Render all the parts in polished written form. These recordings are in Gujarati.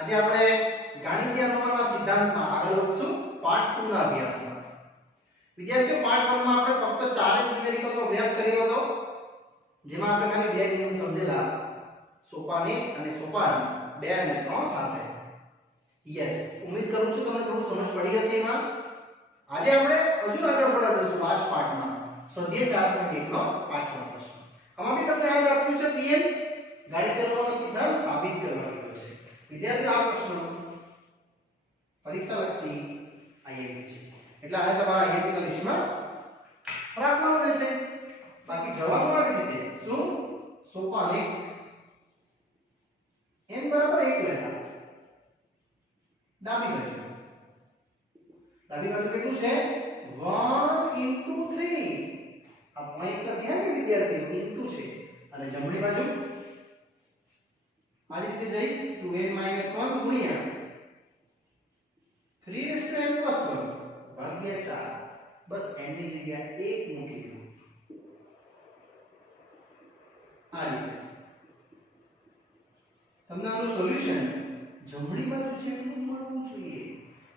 આજે આપણે ગાણિતીય અનુમાનના સિદ્ધાંતમાં આગળ વધશું પાર્ટ 2 ના અભ્યાસમાં. વિદ્યાર્થીઓ પાર્ટ 1 માં આપણે ફક્ત 4 જ ન્યુમેરિકલનો અભ્યાસ કર્યો હતો, જેમાં આપણે ખાલી બે નિયમ સમજેલા, સોપાન 1 અને સોપાન 2 અને 3 સાથે. યસ, ઉમ્મીદ કરું છું તમને થોડું સમજ પડી હશે એમાં. આજે આપણે હજુ આગળ વધવા જઈશું આ પાઠમાં. સ્વાધ્યાય 4.1 નો પાંચમો પ્રશ્ન. આમાં બી તમને યાદ આપ્યું છે પીએન ગાણિતીય અનુમાનનો સિદ્ધાંત સાબિત કરવાનો છે. વિદ્યાર્થીઓ આ પ્રશ્ન પરીક્ષા લક્ષી આઈએમપી છે, એટલે આને તમારા આઈએમપી ના લિસ્ટમાં રાખવાનું રહેશે. બાકી જવાબ આવી રીતે શું? સોપાન 1 n બરાબર 1 લેતા ડાબી બાજુ કેટલું છે? 1 into 3. આ પોઈન્ટ તો ધ્યાન કે વિદ્યાર્થીઓ ઇન્ટુ છે, અને જમણી બાજુ આ રીતે જઈશ 2n 1 ગુણ્યા 3n + 1 ભાગ્યા 4. બસ n ની જગ્યાએ 1 મૂકી દો. આ રીતે તમને આનું સોલ્યુશન જમણી બાજુ જેટલું મળવું જોઈએ.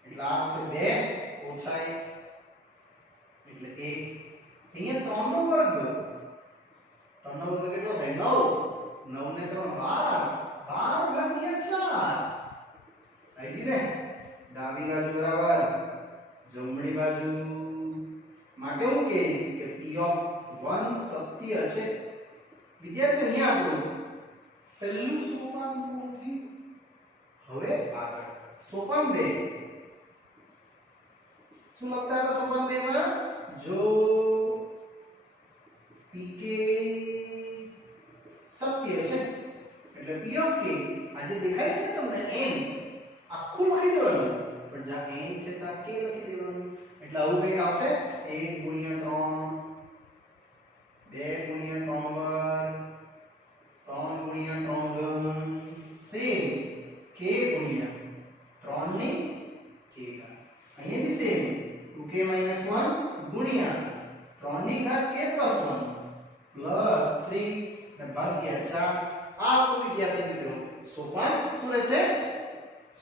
એટલે આ આવશે 2 ઓછા 1 એટલે 1. અહીંયા 3 નો વર્ગ, 3 નો વર્ગ કેટલો થાય? 9. 9 ને 3 12 ભાગ્યા 4. આઈડી ને ડાબી બાજુ બરાબર જમણી બાજુ માટે હું કહીશ કે p of 1 સત્ય છે. વિદ્યાર્થીઓ અહીંયા આપણું પહેલું સોપાન પૂરું થયું. હવે આગળ સોપાન 2. શું લખતા હતા સોપાન 2 માં? જો pk સત્ય છે એટલે p of k આજે દેખાય છે તમને n આખું લખી દેવાનું, પણ જ્યાં n છે ત્યાં k લખી દેવાનું. એટલે આવું કંઈક આવશે 1 ગુણ્યા 3 2 ગુણ્યા 3 ગુણ્યા 3 ઘન સેમ k ગુણ્યા 3 ની k ઘાત. અહીંયા બી સેમ 2k - 1 ગુણ્યા 3 ની ઘાત k + 1 પ્લસ 3 ને ભાગ્યા 4. આ આપણું વિદ્યાર્થી મિત્રો સોપાન શું રહેશે?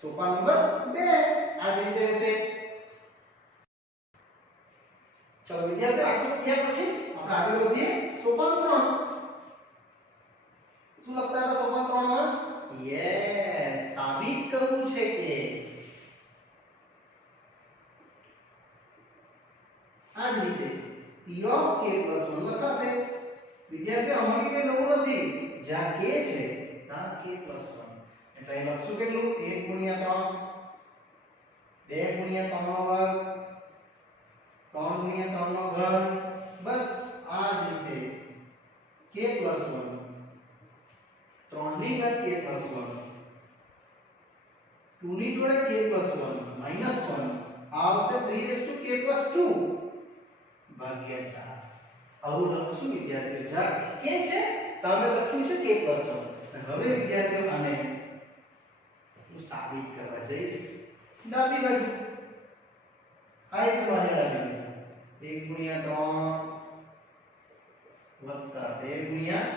સોપાન નંબર 2 આ જ રીતે રહેશે. ચલો વિદ્યાર્થીઓ આટલું થયા પછી આપણે આગળ વધીએ સોપાન 3. શું લખતા હતા સોપાન 3 માં? યસ, સાબિત કરવું છે કે આ જ રીતે p of k + 1 લખાશે. વિદ્યાર્થીઓ આમાં કઈ નવું નથી, જ્યાં k છે ત્યાં k + 1. એટલે અહીં લખશું કેટલું? 1 ગુણ્યા 3 2 ગુણ્યા 3 નો વર્ગ 3 ગુણ્યા 3 નો ઘન. બસ આ જ રીતે k + 1 3 ની ઘાત k + 1 2 ની જોડે k + 1 -1 આ આવશે 3k + 2 ભાગ્યા 4. આવું લખશું વિદ્યાર્થીઓ. જ્યાં k છે તમે લખ્યું છે k + 1. હવે વિદ્યાર્થીઓ આને હું સાબિત કરવા જઈશ ડાબી બાજુ. આ એક ડાબી બાજુ 1 ગુણ્યા 3 વત્તા 2 ગુણ્યા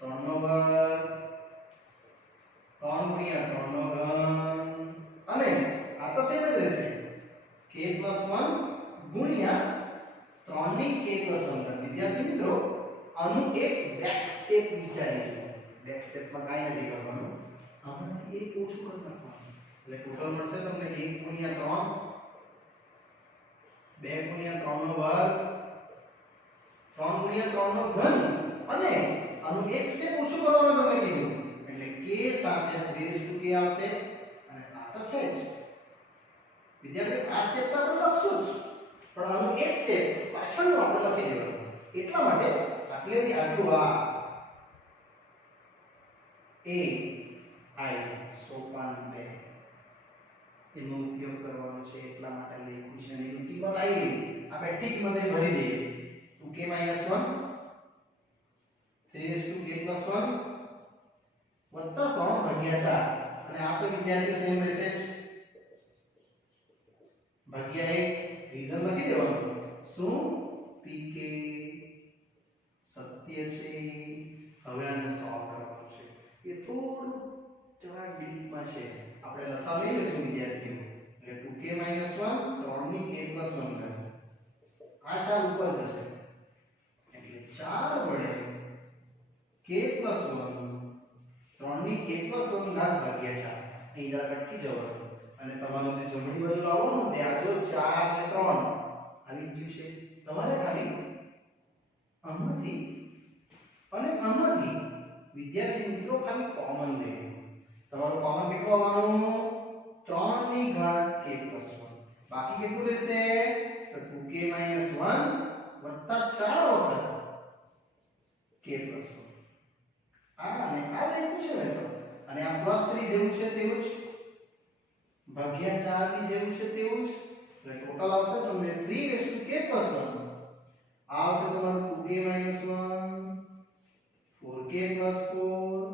3 નો વર્ગ 3 ગુણ્યા 3 નો ઘન, અને આ તો સેમ જ રહેશે k + 1 ગુણ્યા 3 ની k + 1. વિદ્યાર્થી મિત્રો આનું એક બેક સ્ટેપ વિચારી લો. બેક સ્ટેપમાં કાંઈ નથી કરવાનું, આમાંથી એક ઓછું કરી નાખવાનું. એટલે ટોટલ મળશે તમને 1 ગુણ્યા 3 2 ગુણ્યા 3 નો વર્ગ 3 ગુણ્યા 3 નો ઘન, અને આનું એક સ્ટેપ ઓછું કરવાનું તમને કીધું એટલે k સાથે 3k આવશે. અને આ તો છે જ વિદ્યાર્થી, આ સ્ટેપ તો આપણે લખશું જ, પણ આનું એક સ્ટેપ પાછળનું આપણે લખી દેવાનું. એટલા માટે આટલેથી આટલું આ એ આઈ સોપાન 2 એનો ઉપયોગ કરવાનો છે. એટલા માટે લખ્યું છે. એની કિંમત આવી ગઈ, આપણે ઠીક કિંમત ભરી દઈએ 2k - 1 3k + 1 વત્તા 3 ભાગ્યા 4. અને આ તો વિદ્યાર્થી સેમ રહેશે જ, ભાગ્યા 1 રીઝન લખી દેવાનું. શું? pk સત્ય છે. હવે આને સોલ્વ કરવાનું છે. એ થોડું જરાક ડીપમાં છે. આપણે લસા લઈ લઈશું વિદ્યાર્થીઓ. એટલે 2k - 1 3 ની k + 1 ઘાત. આ 4 ઉપર જશે. એટલે 4 વડે k + 1 3 ની k + 1 ઘાત ભાગ્યા 4. અહીં જરા અટકી જવાનું. અને તમારો જે જમણી બાજુ લાવવાનું તે આ જો 4 ને 3 આવી ગયું છે. તમારે ખાલી આમાંથી અને આમાંથી વિદ્યાર્થી મિત્રો ખાલી કોમન લેવું. તમારું કોમન કેટલું આવવાનું 3 ની ઘાત k + 1. બાકી કેટલું રહેશે તો 2k - 1 વત્તા 4 વખત k + 1. આ અને આ લખ્યું છે ને તો અને આ +3 જેવું છે તેવું જ ભાગ્યા 4 ની જેવું છે તેવું જ. એટલે ટોટલ આવશે તમને 3k + 1. આ આવશે તમારું 2k - 1 4k + 4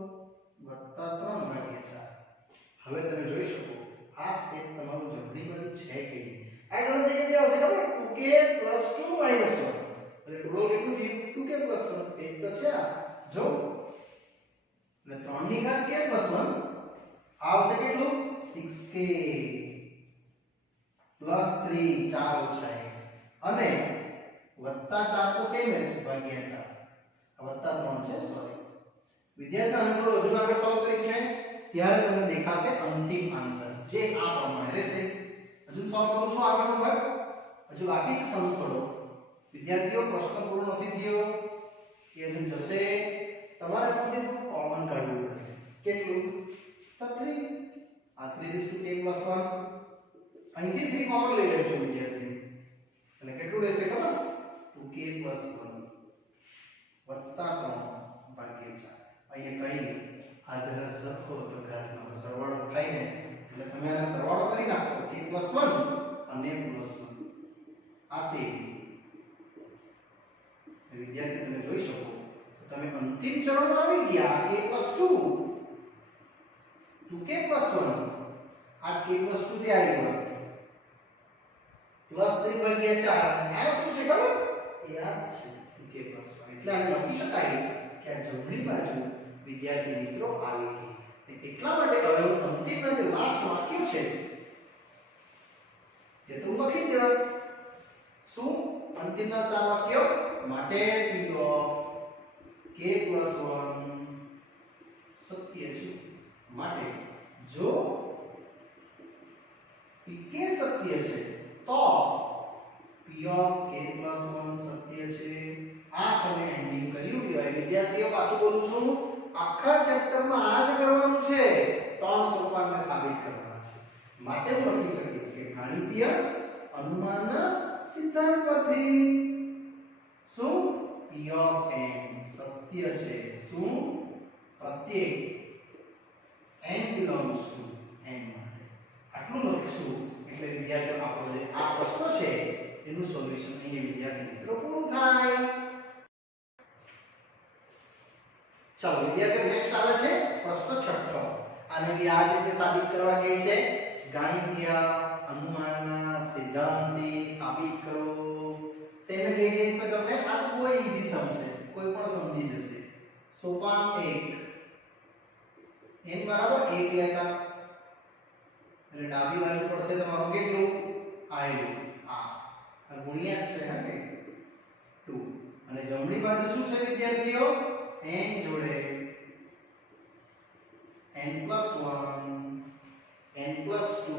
વત્તા 3 ભાગ્યા 4. હવે તમે જોઈ શકો આ સ્ટેપ તમારું જમણી બાજુ છે કે નહીં. આ ગણતરી કેટલી આવશે ખબર 2k + 2 - 1. એટલે ટોટલ કેટલું થયું 2k + 1. એક તો છે આ જો એટલે 3 ની ઘાત k + 1 આવશે કેટલું 6k + 3 4 ઓછા 1 અને વત્તા 4 તો સેમ જ ભાગ્યા 4 વત્તા 3 છે સોરી વિદ્યાર્થી આને થોડું હજુ આગળ સોલ્વ કરીશ ને ત્યારે તમને દેખાશે અંતિમ આન્સર જે આ પ્રમાણે રહેશે. હજુ સોલ્વ કરું છું આગળનો ભાગ હજુ બાકી છે સમજોડો. વિદ્યાર્થીઓ પ્રશ્ન પૂરો નથી થયો એ હજુ જશે. તમારે આમાંથી થોડું કોમન કાઢવું પડશે. કેટલું તો 3 આ 3k + 1 અહીંથી 3 કોમન લઈ લેજો છો વિદ્યાર્થી. એટલે કેટલું રહેશે ખબર 2k + 1 વત્તા 3 ભાગ્યા 4. અહીંયા કઈ આધાર સરખો તો ઘાતનો સરવાળો થાય ને એટલે તમે આનો સરવાળો કરી નાખશો k + 1 અને +1 આ સેમ. વિદ્યાર્થી તમે જોઈ શકો તમે અંતિમ ચરણમાં આવી ગયા k + 2 2k + 1 આ k + 2 તે આવી ગયો +3 ભાગ્યા 4 આ શું છે ખબર એ આ છે 2k + 1. એટલે આને લખી શકાય કે આ જમણી બાજુ વિદ્યાર્થી મિત્રો આવી ગઈ. એટલા માટે હવે અંતિમમાં જે લાસ્ટ વાક્ય છે એ તો લખી દેવા. શું અંતિમના 4 વાક્યો માટે p ઓફ k + 1 સત્ય છે. માટે જો pk સત્ય છે તો p ઓફ k + 1 સત્ય છે. આ તમે એન્ડિંગ કર્યું કહેવાય. વિદ્યાર્થીઓ પાછું બોલું છું આખા ચેપ્ટરમાં આ જ કરવાનું છે. 3 સોપાનને સાબિત કરવાના છે. માટે હું લખી શકીશ કે ગણિતીય અનુમાનના સિદ્ધાંત પરથી શું p ઓફ n સત્ય છે. શું પ્રત્યેક n belongs to n માટે આટલું લખીશું એટલે વિદ્યાર્થીઓ આપણો જે આ પ્રશ્ન છે એનું સોલ્યુશન અહીંયા વિદ્યાર્થી મિત્રો પૂરું થાય. ચાલો વિદ્યાર્થીઓ નેક્સ્ટ આવે છે પ્રશ્ન 6. આને બી આ રીતે સાબિત કરવા કહે છે. ગણિતીય અનુમાનના સિદ્ધાંતથી સાબિત કરો. સેને કહી દઈશ તો તમને આ તો બહુ ઈઝી સમ છે. કોઈ પણ સમજી જશે. સોપાન 1 n બરાબર 1 લેતા એટલે ડાબી બાજુ પડશે તમારું કેટલું આયલું આ ગુણ્યા છે હે ને 2 અને જમણી બાજુ શું છે વિદ્યાર્થીઓ n જોડે n + 1 n + 2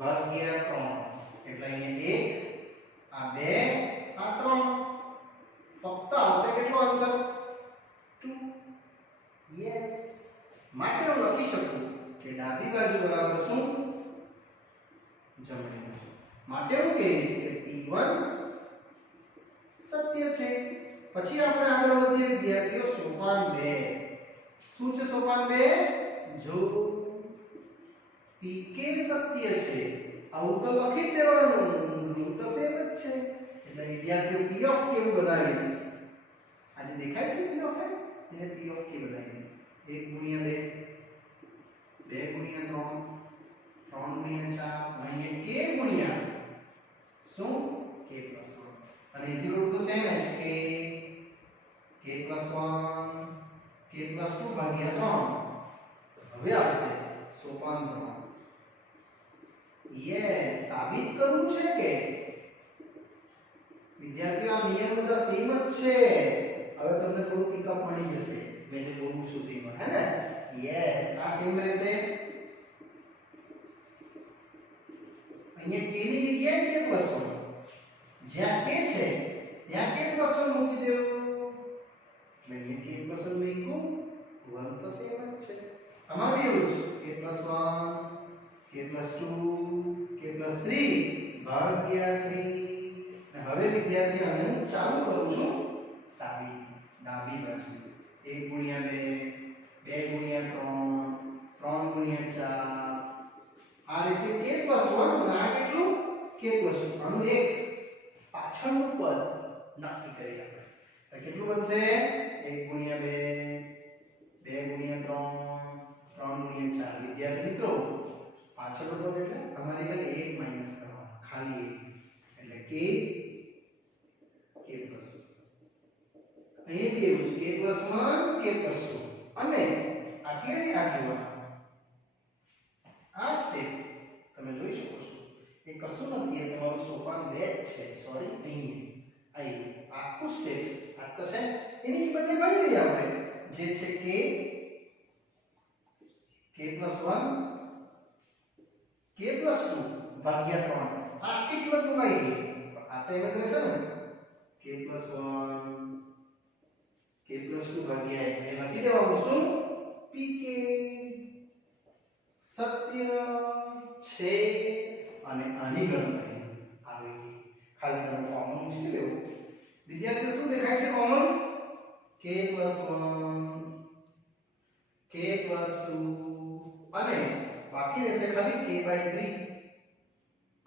ભાગ્યા 3 એટલે અહીંયા 1 આ 2 આ 3 ફક્ત આવશે કેટલો આન્સર 2. યસ માટે હું લખી શકું કે ડાબી બાજુ બરાબર શું જમણી બાજુ. માટે હું કહીશ કે p1 સત્ય છે. પછી આપણે આગળ વધીએ વિદ્યાર્થીઓ સોપાન 2. શું છે સોપાન 2? જો pk સત્ય છે આવું તો લખી દેવાનું રૂલ તો સેમ જ છે. એટલે વિદ્યાર્થીઓ p ઓફ k બનાવીશ. આજે દેખાય છે p ઓફ n એને p ઓફ k બનાવી દે 1 * 2 2 * 3 3 * 4 અને k ગુણ્યા શું k + 1 અને ઇઝ ઇક્વલ ટુ સેમ જ k + 1 k + 2 ભાગ્યા 3. હવે આવશે સોપાન 3 યસ સાબિત કરવું છે કે વિદ્યાર્થીઓ આ નિયમ બધા સેમ જ છે હવે તમને થોડું પિકઅપ મળી જશે મેં જે બોલું છું તેમાં હે ને યસ આ સેમ રહેશે અહીંયા k ની જગ્યાએ k + 1 જ્યાં k છે ત્યાં k + 1 મૂકી દેવું એટલે અહીંયા k + 1 મૂક્યું 1 તો સેમ જ છે આમાં બી એવું જ k + 1 k + 2 k + 3 ભાગ્યા 3 હવે વિદ્યાર્થીઓ આને હું ચાલુ કરું છું સાબિત ડાબી બાજુ 1 * 2 2 * 3 3 * 4 આ રહેશે k + 1 અને આ કેટલું k + 2 આનું એક પાછળનું પદ નક્કી કરી આપણે તો કેટલું બનશે 1 * 2 2 * 3 3 * 4 વિદ્યાર્થી મિત્રો પાછળનું પદ એટલે અમારે ખાલી 1 માઈનસ કરવાનું ખાલી 1 એટલે k + 2 અહીં બી એવું છે k + 1 k + 2 અને આટલેથી આટલી વાત આ સ્ટેપ તમે જોઈ શકો છો એ કશું નથી એ તમારું સોપાન 2 છે સોરી અહીં આખું સ્ટેપ્સ આ તો છે એની કિંમત મળી રહી આપણે જે છે k + 1 k + 2 ભાગ્યા 3 આ આખી કિંમત મળી ગઈ આ તો એમ જ રહેશે ને k + 1 k + 2 ભાગ્યા 1 એ લખી દેવાનું શું pk સત્ય છે અને આની ગણતરી આવી ગઈ ખાલી તમે કોમન મૂકી લેવું વિદ્યાર્થીઓ શું દેખાય છે કોમન k + 1 k + 2 અને બાકી રહેશે ખાલી k/3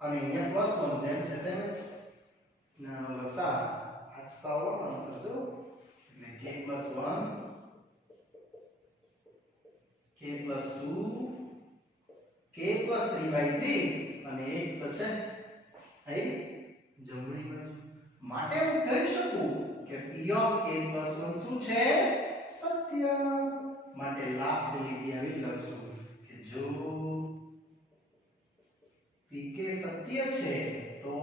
અને અહીંયા +1 જેમ છે તેમ જ નાનો લસા આસ્તાવો આન્સર જો એટલે k + 1 k + 2 k + 3/3 અને એક તો છે અહીં જમણી બાજુ માટે હું કહી શકું કે p of k + 1 શું છે સત્ય માટે લાસ્ટ લીટી આવી લખશું કે જો pk સત્ય છે તો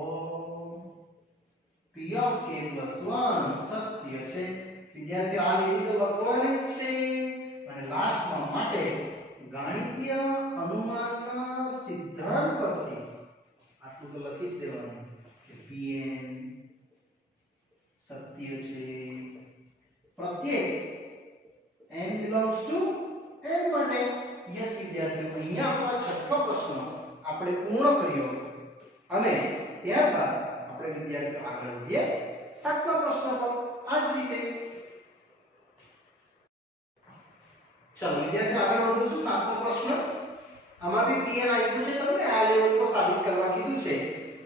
p of k + 1 સત્ય છે વિદ્યાર્થીઓ આ લીટી તો લખવાની જ છે અને લાસ્ટમાં માટે ગણિતીય અનુમાનના સિદ્ધાંત પરથી આટલું તો લખી જ દેવાનું કે pn સત્ય છે પ્રત્યેક n belongs to n માટે યસ વિદ્યાર્થીઓ અહીંયા આપણો છઠ્ઠો પ્રશ્ન આપણે પૂર્ણ કર્યો અને ત્યારબાદ આપણે વિદ્યાર્થીઓ આગળ વધીએ સાતમા પ્રશ્ન પર આ જ રીતે ચલો વિદ્યાર્થીઓ આગળ વધું છું સાતમો પ્રશ્ન આમાં બી pn આપ્યું છે તમને આ લેવલ પર સાબિત કરવા કીધું છે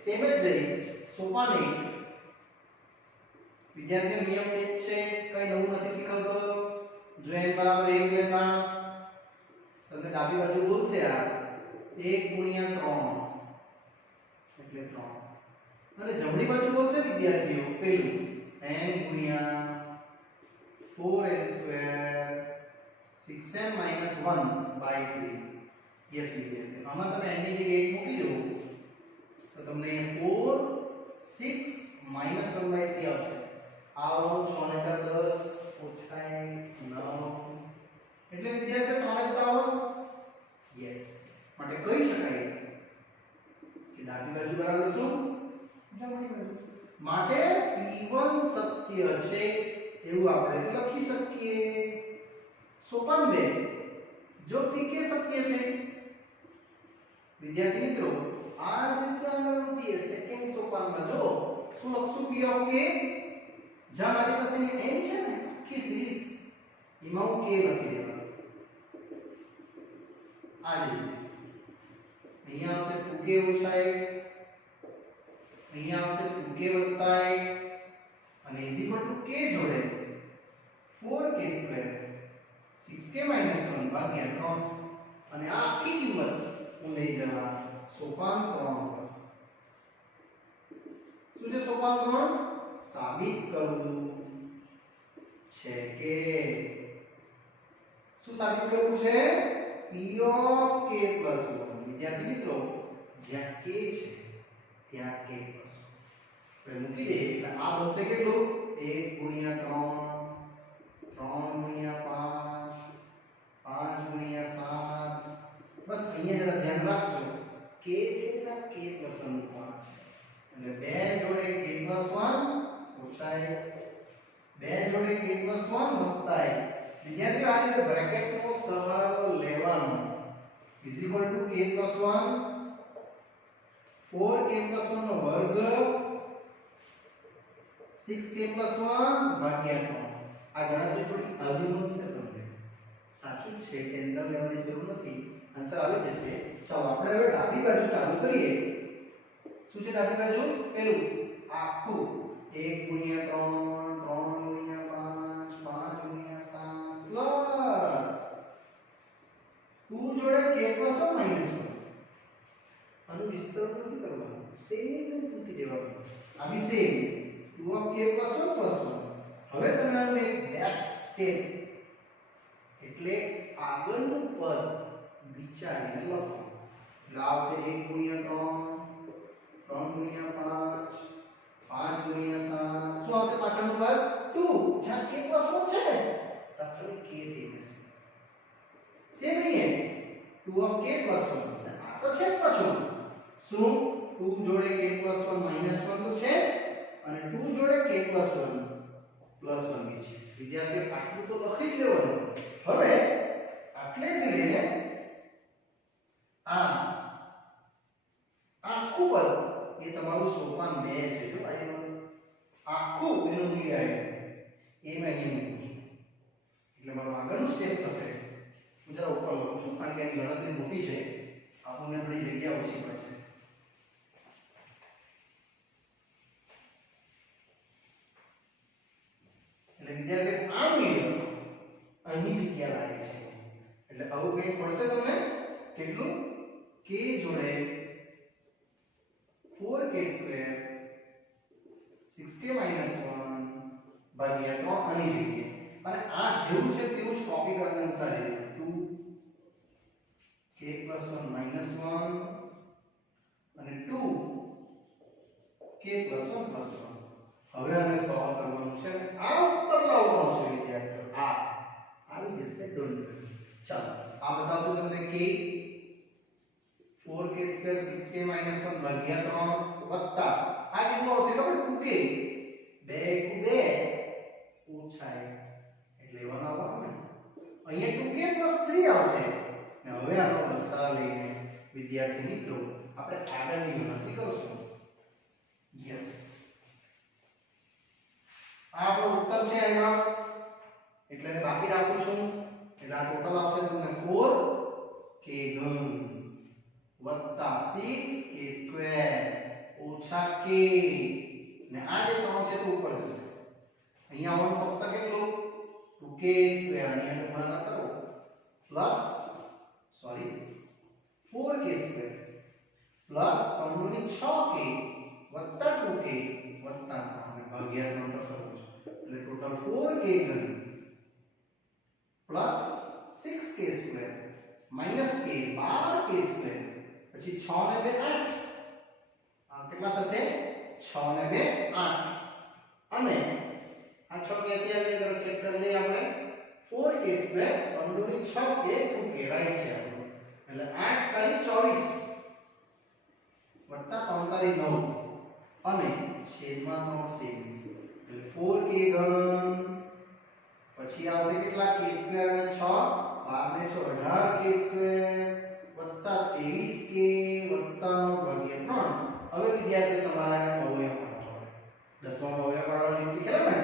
સેમ જ જઈશ સોપાન 1 વિદ્યાર્થીઓ નિયમ તે જ છે કઈ નવું નથી શીખવતો જો n બરાબર 1 લેતા તમને ડાબી બાજુ બોલશે આ 1 * 3 એટલે 3 અને જમણી બાજુ બોલશે વિદ્યાર્થીઓ પેલું n * 4n² 6n - 1/3 યસ વિદ્યાર્થીઓ આમાં તમે n ની જગ્યાએ 1 મૂકી દો તો તમને 4 6 - 1/3 આવશે આવો 6 ને 4 10 ઓછા 9 એટલે વિદ્યાર્થીઓ 3 જ આવો યસ માટે કહી શકાય કે ડાબી બાજુ બરાબર શું જમણી બાજુ માટે p1 સત્ય છે એવું આપણે લખી શકીએ સોપાન 2 જો pk સત્ય છે વિદ્યાર્થી મિત્રો આ રીતે આગળ વધીએ સેકન્ડ સોપાનમાં જો શું લખશું p of k જ્યાં મારી પાસે n છે ને આખી સિરીઝ એમાં હું k લખી દેવાનો આ રીતે અહીંયા આવશે 2k - 1 અહીંયા આવશે 2k + 1 અને = k જોડે 4k² 6k - 1 ભાગ્યા 3 અને આ આખી કિંમત હું લઈ જવા સોપાન 3 પર શું છે સોપાન 3 સાબિત કરવું છે કે શું સાબિત કરવું છે p of k plus 1 વિદ્યાર્થી મિત્રો જ્યાં k છે ત્યાં k plus 1 આપણે મૂકી દઈએ એટલે આ બનશે કેટલું 1 ગુણ્યા 3 3 ગુણ્યા 5 5 ગુણ્યા 7 બસ અહીંયા જરા ધ્યાન રાખજો k છે ત્યાં k plus 1 મૂકવાનું છે એટલે 2 જોડે k plus 1 ઓછા 1 2 જોડે k plus 1 વત્તા 1 વિદ્યાર્થીઓ આ રીતે બ્રેકેટનો સરવાળો લેવાનો is equal to k plus 1 4k plus 1 નો વર્ગ 6k plus 1 ભાગ્યા 3 આ ગણતરી થોડી અઘરી બનશે તમને સાચું છે ટેન્શન લેવાની જરૂર નથી આન્સર આવી જશે ચાલો આપણે હવે ડાબી બાજુ ચાલુ કરીએ શું છે ડાબી બાજુ પેલું આખું 1 ગુણ્યા 3 3 ગુણ્યા 5 5 ગુણ્યા 7 પ્લસ 2 જોડે k plus 1 minus 1 આનું વિસ્તરણ નથી કરવાનું સેમ જ મૂકી દેવાનું આવી same 2 of k plus 1 plus 1 હવે તમે આનું એક બેક સ્ટેપ એટલે આગળનું પદ વિચારીને લખો એટલે આવશે 1 ગુણ્યા 3 3 ગુણ્યા 5 5 ગુણ્યા 7 શું આવશે પાછળનું પદ 2 જ્યાં k plus 1 છે ને ત્યાં ખાલી k થઈ જશે સેમ અહીં 2 of k plus 1 આ તો છે પાછું શું 2 જોડે k plus 1 minus 1 તો છે જ અને 2 જોડે k plus 1 plus 1 બી છે વિદ્યાર્થીઓ આટલું તો લખી જ લેવાનું હવે આટલે જ લઈને આ આખું પદ એ તમારું સોપાન 2 છે જો ભાઈઓ આખું એનું મૂલ્ય આવ્યું એ મેં અહીં મૂકું છું એટલે મારું આગળનું સ્ટેપ થશે હું જરા ઉપર લખું છું કારણ કે એની ગણતરી મોટી છે આપણને થોડી જગ્યા ઓછી પડશે એટલે વિદ્યાર્થી આ મૂલ્ય અહીં જગ્યા લાગે છે એટલે આવું કંઈક પડશે તમને કેટલું k જોડે 4k સ્ક્વેર 6k minus 1 ભાગ્યા 3 આની જગ્યાએ અને આ જેવું છે તેવું જ કોપી કરીને ઉતારી દેવું 2k plus 1 minus 1 અને 2k plus 1 plus 1 હવે આને સોલ્વ કરવાનું છે આ ઉત્તર લાવવાનો છે વિદ્યાર્થીઓ આ આવી જશે ડોન્ટ ચાલો આ બતાવશો તમને k 4k square 6k minus 1 ભાગ્યા 3 વત્તા આ કેટલું આવશે ખબર 2k 2 ઓછા 1 એટલે 1 આવવાનું ને અહીંયા 2k plus 3 આવશે ને હવે આનો લસા લઈને વિદ્યાર્થી મિત્રો આપણે આગળની ગણતરી કરશું યસ આ આપણો ઉત્તર છે અહીંયા એટલે બાકી રાખું છું એટલે આ ટોટલ આવશે તમને 4k ઘન વત્તા 6k સ્ક્વેર ઓછા k ને આ જે 3 છે તો ઉપર જશે અહીંયા આવવાનું ફક્ત કેટલું 2k સ્ક્વેર અને આનો ગુણાકાર કરો plus sorry 4k square plus 3 * 6k વત્તા 2k વત્તા 3 ભાગ્યા 3 તો કરવું છે એટલે ટોટલ 4k ઘન plus 6k square minus k 12k square પછી 6 ને 2 8 આ કેટલા થશે 6 ને 2 8 અને આ 6 કે અત્યારે જરા ચેક કરી લઈએ આપણે 4k square 3 * 6k 2k right છે આપણું એટલે 8 તારી 24 વત્તા 3 તારી 9 અને છેદમાં 3 27 એટલે 4k ઘન પછી આવશે કેટલા k સ્ક્વેર અને 6 12 ને 6 18k સ્ક્વેર વત્તા 23k વત્તા 9 ભાગ્યા 3 હવે વિદ્યાર્થીઓ તમારે અવયવ પાડવાનો દસમાનો અવયવ પાડવાની રીત શીખેલા ને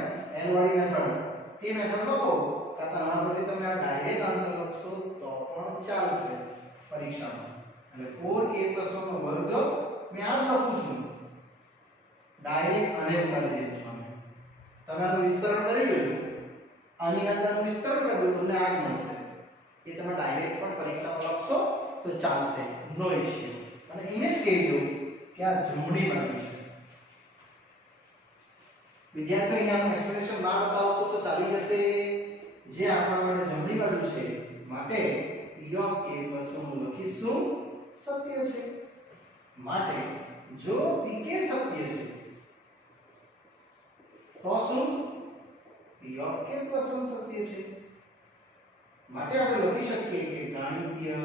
n વાળી મેથડ તે મેથડ લખો કાતા આના પરથી તમે આ ડાયરેક્ટ આન્સર લખશો તો પણ ચાલશે પરીક્ષામાં એટલે 4k + 1 નો વર્ગ મેં આ લખું છું ડાયરેક્ટ આને ઉતારી દેજો તમે આનું વિસ્તરણ કરી લેજો આની અંદરનું વિસ્તરણ કરી દો તમને આ જ મળશે એ તમે ડાયરેક્ટ પણ પરીક્ષામાં લખશો તો ચાલશે નો ઇશ્યુ અને એને જ કહી દો કે આ જમણી બાજુ છે વિદ્યાર્થીઓ અહીંયાનું એક્સપ્લેનેશન ના બતાવશો તો ચાલી જશે જે આપણા માટે જમણી બાજુ છે માટે p of k plus 1 નું લખીશું સત્ય છે માટે જો pk સત્ય છે તો શું p of k plus 1 સત્ય છે માટે આપણે લખી શકીએ કે ગાણિતીય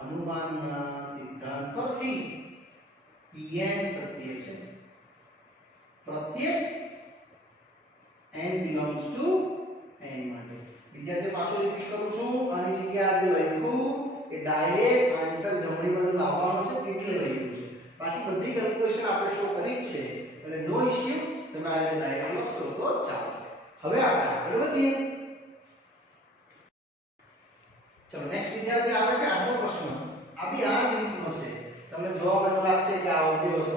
અનુમાનના સિદ્ધાંત પરથી pn સત્ય છે પ્રત્યેક n belongs to n માટે વિદ્યાર્થીઓ પાછો રિપીટ કરું છું આની જગ્યાએ જે લખ્યું એ ડાયરેક્ટ આન્સર જમણી બાજુ લાવવાનો છે એટલે લખ્યું છે બાકી બધી કેલ્ક્યુલેશન આપણે શો કરી જ છે એટલે નો ઇશ્યુ તમે આ રીતે ડાયરેક્ટ લખશો તો ચાલશે હવે આપણે આગળ વધીએ ચલો નેક્સ્ટ વિદ્યાર્થી આવે છે આપણો પ્રશ્ન આ બી આ જ રીતનો છે તમને જવાબ એવો લાગશે કે આ ઓબ્વિયસ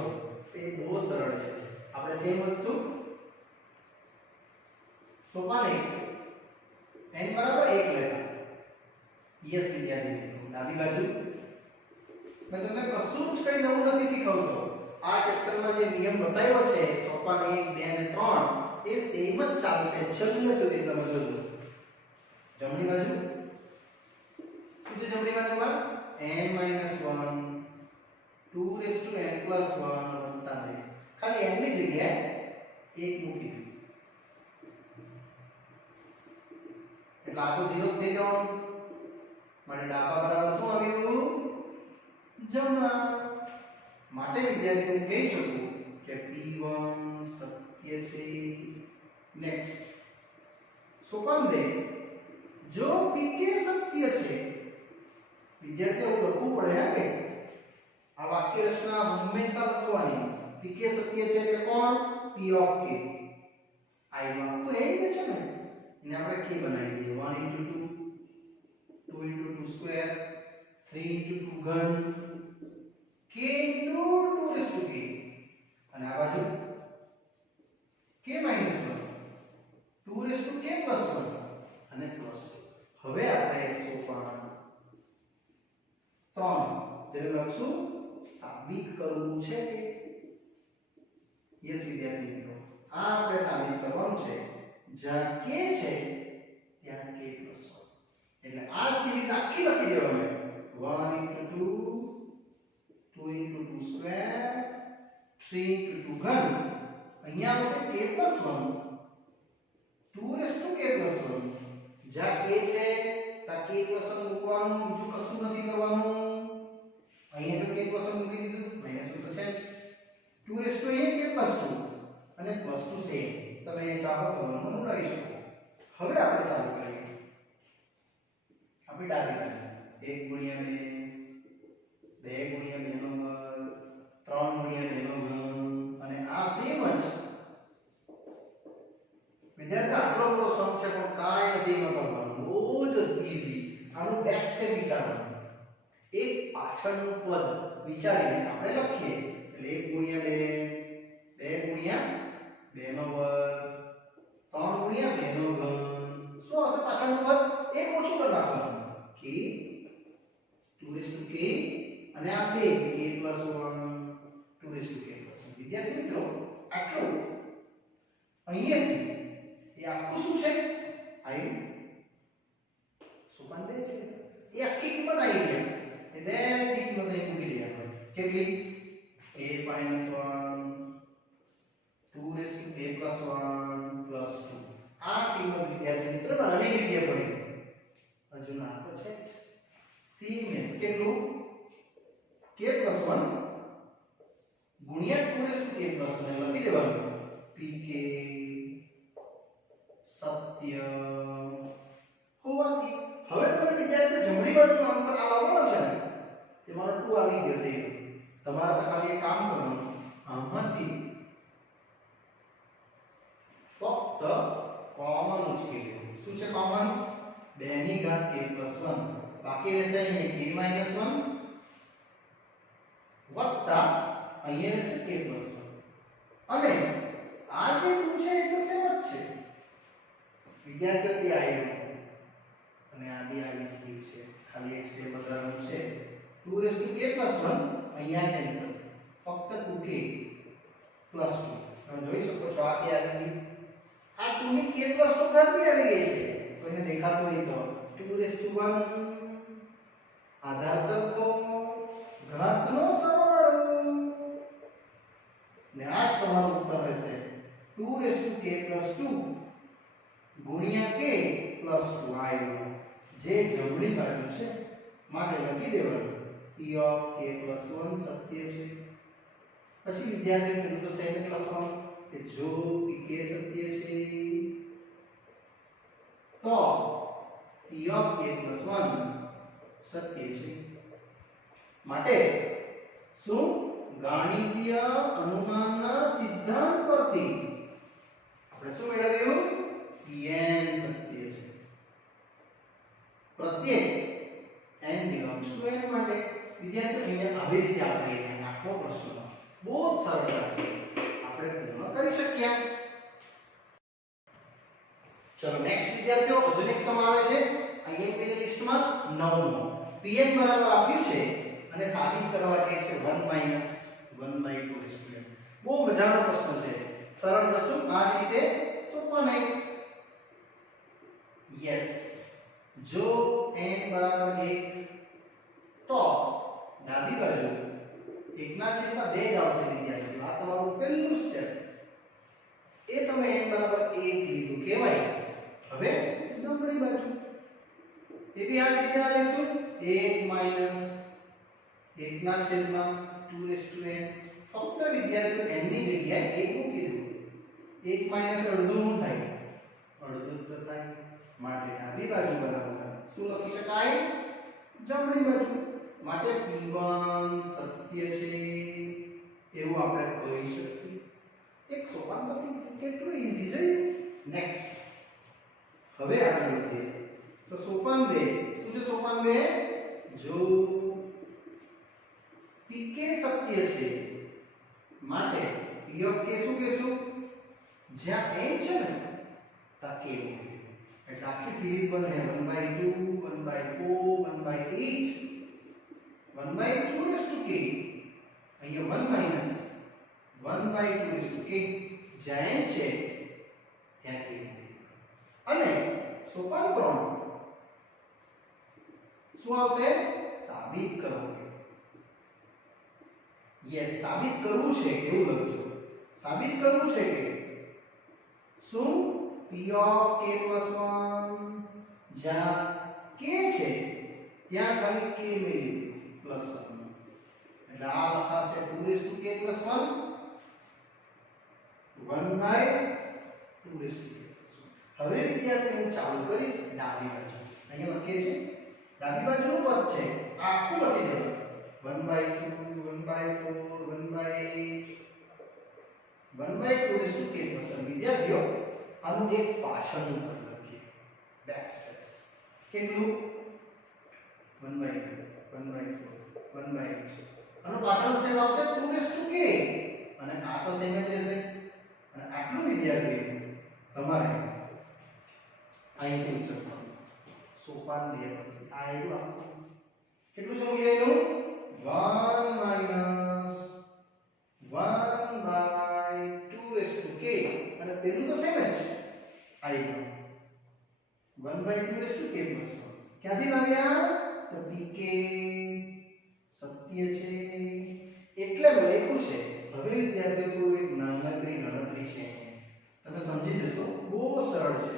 છે એ બહુ સરળ છે આપણે સેમ લખશું સોપાન 1 n બરાબર 1 લેતા યસ વિદ્યાર્થી મિત્રો ડાબી બાજુ મેં તમને કશું જ કઈ નવું નથી શીખવતો આ ચેપ્ટરમાં જે નિયમ બતાવ્યો છે સોપાન 1 2 અને 3 એ સેમ જ ચાલશે છેલ્લે સુધી તમે જોજો જમણી બાજુ શું છે જમણી બાજુમાં n 1 2n + 1 વત્તા 2 ખાલી n ની જગ્યાએ 1 મૂકી દો એટલે આ તો 0 થઈ જવાનું માટે ડાબા બરાબર શું આવ્યું જમણા માટે વિદ્યાર્થી હું કહી શકું કે p1 સત્ય છે નેક્સ્ટ સોપાન 2 જો pk સત્ય છે વિદ્યાર્થીઓ લખવું પડે હા કે આ વાક્ય રચના હંમેશા લખવાની pk સત્ય છે એટલે કોણ p of k આ માં તો એ જ છે ને ને આપણે k બનાવી દઈએ 1 * 2 2 * 2 સ્ક્વેર 3 * 2 ઘન k * 2k અને આ બાજુ k - 1 2k + 1 અને પ્લસ હવે આપણે સોપાન 3 જેને લખશું સાબિત કરવું છે યસ વિદ્યાર્થી મિત્રો આ આપણે સાબિત કરવાનું છે જ્યાં k છે ત્યાં k + 1 એટલે આ સિરીઝ આખી લખી દેવાની 1 * 2 2 * 2 સ્ક્વેર 3 * 2 ઘન અહીંયા આવશે k + 1 2k + 1 જ્યાં k છે ત્યાં k + 1 મૂકવાનું બીજું કશું નથી કરવાનું અહીંયા જો k + 1 મૂકી દીધું માઈનસ તો છે જ 2k + 2 અને +2 સેમ તમે ચાહો તો ગણવાનું ઉડાવી શકો હવે આપણે ચાલુ કરીએ આપણે ડાબી બાજુ 1 * 2 2 * 2 નો વર્ગ 3 * 2 નો ઘન અને આ સેમ જ વિદ્યાર્થી આટલો બધો સમ છે પણ કાંઈ નથી ન કરવાનું બહુ જ ઈઝી આનું બેક સ્ટેપ વિચારવાનું એક પાછળનું પદ વિચારીને આપણે લખીએ એટલે 1 * 2 2 * 2 નો વર્ગ 3 * 2 નો ઘન શું હશે પાછળનું પદ એક ઓછું કરી નાખવાનું k 2k અને આ સેમ k + 1 2k + 1 વિદ્યાર્થી મિત્રો આટલું અહીંયાથી એ આખું શું છે આવ્યું સોપાન 2 છે એ આખી કિંમત આવી ગઈ એટલે કી કિંમત અહીં મૂકી દઈએ આપણે કેટલી k - 1 2k + 1 + 2 આ કિંમત વિદ્યાર્થી મિત્રો નાની જગ્યાએ પડી હજુ ના તો છે જ સીમેન્સ કેટલું k + 1 ગુણ્યા 2k + 1 લખી દેવાનું pk સત્ય હોવાથી હવે તમે વિદ્યાર્થીઓ જમણી બાજુનો આન્સર આ લાવવાનો છે ને તમારો 2 આવી ગયો થઈ તમારે તો ખાલી એક કામ કરવાનું આમાંથી ફક્ત કોમન ઉચકી લેવું શું છે કોમન 2 ની ઘાત k + 1 બાકી રહેશે અહીં k - 1 વત્તા અહીંયા રહેશે k + 1 અને આ જે 2 છે એ તો સેમ જ છે વિદ્યાર્થીઓ તે આવ્યું અને આ બી આવી જ છે ખાલી એક સ્ટેપ બદલવાનું છે 2k + 1 અહીંયા કેન્સલ ફક્ત 2k + 2 તમે જોઈ શકો છો આ કે આવી ગઈ આ 2 ની k + 2 ઘાત બી આવી ગઈ છે કોઈને દેખાતું હોય તો 2 * 1 આધાર સરખો, ઘાતનો સરવાળો, ને આ જ તમારું ઉત્તર રહેશે 2k+2 ગુણ્યા k + y, જે જમણી બાજુ છે માટે લખી દેવાનું p(k+1) સત્ય છે. પછી વિદ્યાર્થી પેલું તો સેમ લખવાનું કે જો pk સત્ય છે તો p(k+1) સત્ય છે. માટે શું ગાણિતીય અનુમાનના સિદ્ધાંત પરથી આપણે શું મેળવ્યું? pn સત્ય છે. પ્રત્યેક n belongs to n માટે વિદ્યાર્થીઓ અહીંયા આવી રીતે આપણે આખો પ્રશ્ન બહુ જ સરળતાથી આપણે પૂર્ણ કરી શક્યા. ચલો નેક્સ્ટ વિદ્યાર્થીઓ હજુ એક સમ આવે છે IMP ની લિસ્ટમાં 9મો. pn બરાબર આપ્યું છે અને સાબિત કરવા કે છે 1 - 1/2n. બહુ મજાનો પ્રશ્ન છે. સરળ જશું આ રીતે સોપન એક. યસ, જો n બરાબર 1 તો ડાબી બાજુ 1/2 જ આવશે વિદ્યાર્થીઓ. આ તમારું પહેલું સ્ટેપ. એ તમે n બરાબર 1 લીધું કહેવાય. હવે જમણી બાજુ એ બી આ રીતે આ લેશું 1 - 1/2n. ફક્ત વિદ્યાર્થીઓ n ની જગ્યાએ 1 મૂકી દો. 1 - અડધું નું થાય, અડધું તો થાય. માટે ડાબી બાજુ બરાબર શું લખી શકાય? જમણી બાજુ. માટે p1 સત્ય છે એવું આપણે કહી શકીએ. એક સોપાન પતી. કેટલું ઈઝી છે. નેક્સ્ટ હવે આગળ વધીએ તો સોપાન 2. શું છે સોપાન 2? જો pk સત્ય છે માટે p of k શું કહેશું? જ્યાં n છે ને ત્યાં k મૂકી દો. એટલે આખી સિરીઝ બને 1/2 1/4 1/8 1/2k. અહીંયા 1 - 1/2k જ્યાં n છે ત્યાં k મૂકી દો. અને સોપાન 3 શું આવશે? સાબિત કરો. યસ, સાબિત કરવું છે એવું લખજો. સાબિત કરવું છે કે શું p(k+1) જ્યાં k છે ત્યાં ખાલી k મેળવી +1. એટલે આ લખાશે 2k+1 1/2k+1. હવે વિદ્યાર્થી હું ચાલુ કરીશ ડાબી બાજુ. અહીંયા લખીએ છે ડાબી બાજુનું પદ છે આ આખું લખી દેવાનું 1/2 1/4 1/8 1/2k+1. વિદ્યાર્થીઓ આનું એક પાછળનું પદ લખીએ. બેક સ્ટેપ્સ કેટલું? 1/2 1/4 1/8. આનો પાછળનો સ્ટેપ આવશે 2k. અને આ તો સેમ જ રહેશે. અને આટલું વિદ્યાર્થીઓ તમારે અહીંથી ઉચકવાનું. સોપાન 2 પરથી આ આવ્યું આખું. કેટલું છે મૂલ્ય એનું? 1/2k. અને પેલું તો સેમ જ આવ્યું 1/2k+1. ક્યાંથી લાવ્યા? તો pk સત્ય છે એટલે લખ્યું છે. હવે વિદ્યાર્થીઓ થોડું એક નાનકડી ગણતરી છે, તમે સમજી જશો. બહુ સરળ છે.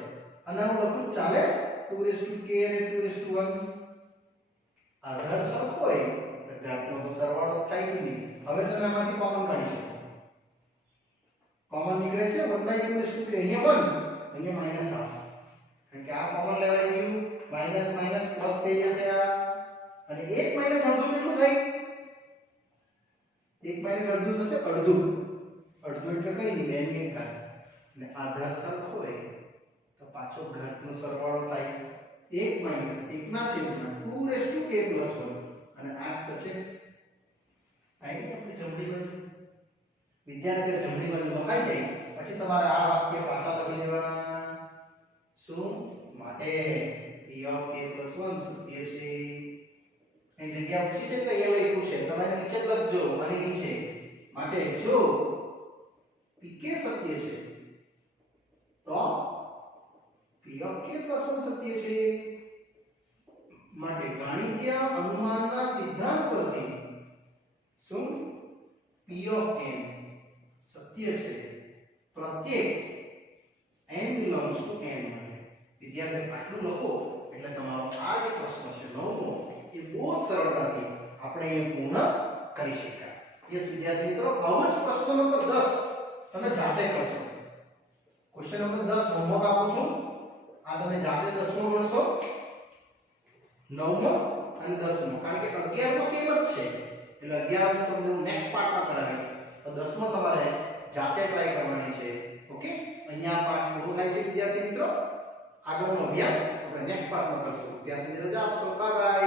અને હું લખું ચાલે 2k અને 2:1. આધાર સરખો હોય તો ઘાતનો તો સરવાળો થાય જ નહીં. હવે તમે આમાંથી કોમન કાઢી શકો. કોમન નીકળે છે 1/2k. અહીંયા 1 અહીંયા -1/2. કારણ કે આ કોમન લેવાઈ ગયું. માઈનસ માઈનસ પ્લસ થઈ જશે આ. અને 1 - અડધું કેટલું થાય? 1 - અડધું થશે અડધું. અડધું એટલે કઈ નહીં 2 ની 1 ઘાત. અને આધાર સરખો હોય તો પાછો ઘાતનો સરવાળો થાય 1 - 1/2k+1. અને આ તો છે આઈ આપણી જમણી બાજુ. વિદ્યાર્થીઓ જમણી બાજુ લખાઈ જાય પછી તમારે આ વાક્ય પાછા લખી દેવાના. શું? માટે p(k+1) સત્ય છે. એ જગ્યા ઓછી છે એટલે એ લખ્યું છે. તમે નીચે લખજો આની નીચે. માટે જો pk સત્ય છે તો p(k+1) સત્ય છે. માટે ગાણિતીય અનુમાનના સિદ્ધાંત પરથી શું p ઓફ n સત્ય છે પ્રત્યેક n belongs to n માટે વિદ્યાર્થીઓ આટલું લખો એટલે તમારો આ જે પ્રશ્ન છે નવમો એ બહુ જ સરળતાથી આપણે એ પૂર્ણ કરી શકાય. યસ વિદ્યાર્થી મિત્રો, આવો જ પ્રશ્ન નંબર 10 તમે જાતે કરશો. ક્વેશ્ચન નંબર 10 હોમવર્ક આપું છું, આ તમે જાતે 10મો ગણશો, 9મો અને 10મો, કારણ કે 11મો સેમ જ છે એટલે 11મો તમને હું નેક્સ્ટ પાર્ટમાં કરાવીશ, તો 10મો તમારે જાતે ટ્રાય કરવાની છે. ઓકે, અહીંયા પાઠ પૂરો થાય છે વિદ્યાર્થી મિત્રો. આગળનો અભ્યાસ આપણે નેક્સ્ટ પાર્ટમાં કરશું. ત્યાં સુધી રજા આપશો. Bye bye.